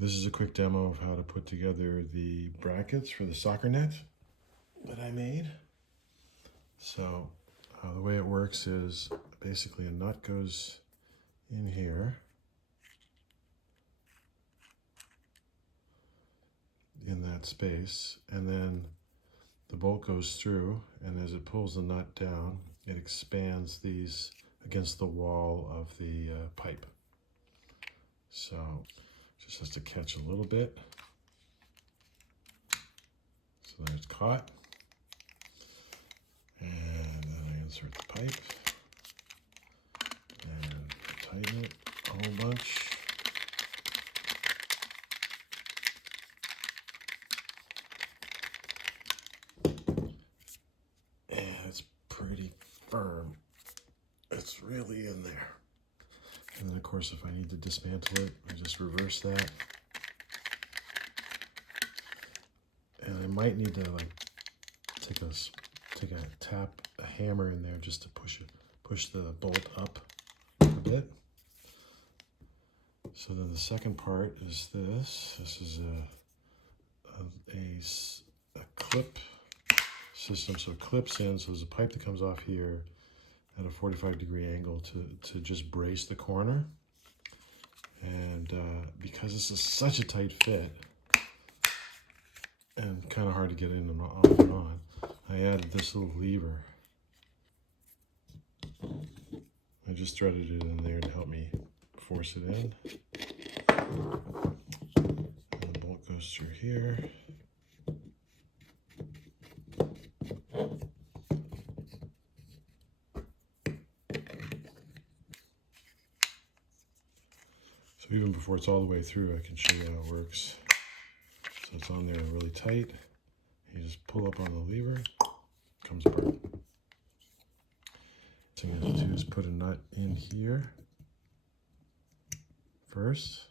This is a quick demo of how to put together the brackets for the soccer net that I made. So the way it works is basically a nut goes in here, in that space, and then the bolt goes through, and as it pulls the nut down, it expands these against the wall of the pipe. So just has to catch a little bit. So then it's caught. And then I insert the pipe and tighten it a whole bunch. And it's pretty firm. It's really in there. And then of course, if I need to dismantle it, I just reverse that. And I might need to take a hammer in there just to push the bolt up a bit. So then the second part is this. This is a clip system. So it clips in, so there's a pipe that comes off here at a 45-degree angle to just brace the corner. And because this is such a tight fit and kind of hard to get in and off and on, I added this little lever. I just threaded it in there to help me force it in. And the bolt goes through here. So even before it's all the way through, I can show you how it works. So it's on there really tight. You just pull up on the lever, it comes apart. The thing I have to do is put a nut in here first,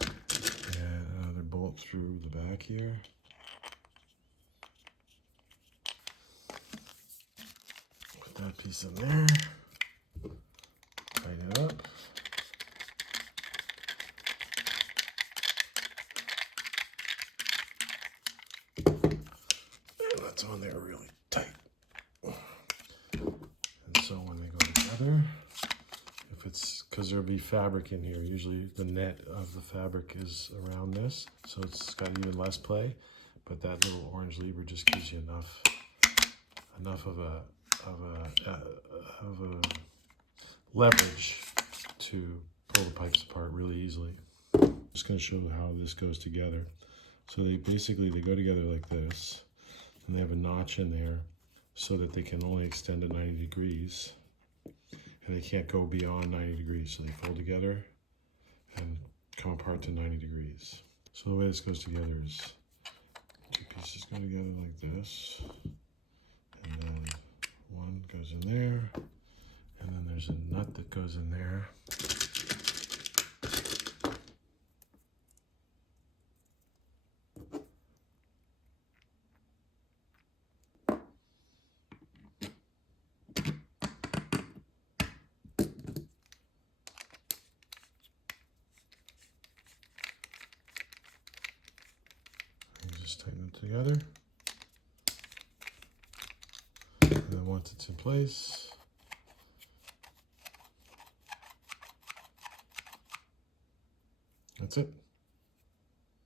and another bolt through the back here. Put that piece in there, tighten it up. That's on there really tight. And so when they go together, if it's, because there'll be fabric in here, usually the net of the fabric is around this, so it's got even less play, but that little orange lever just gives you enough of a leverage to pull the pipes apart really easily. I'm just going to show how this goes together. So they go together like this. And they have a notch in there so that they can only extend to 90 degrees. And they can't go beyond 90 degrees. So they fold together and come apart to 90 degrees. So the way this goes together is two pieces go together like this. And then one goes in there. And then there's a nut that goes in there. Just tighten it together, and then once it's in place, that's it.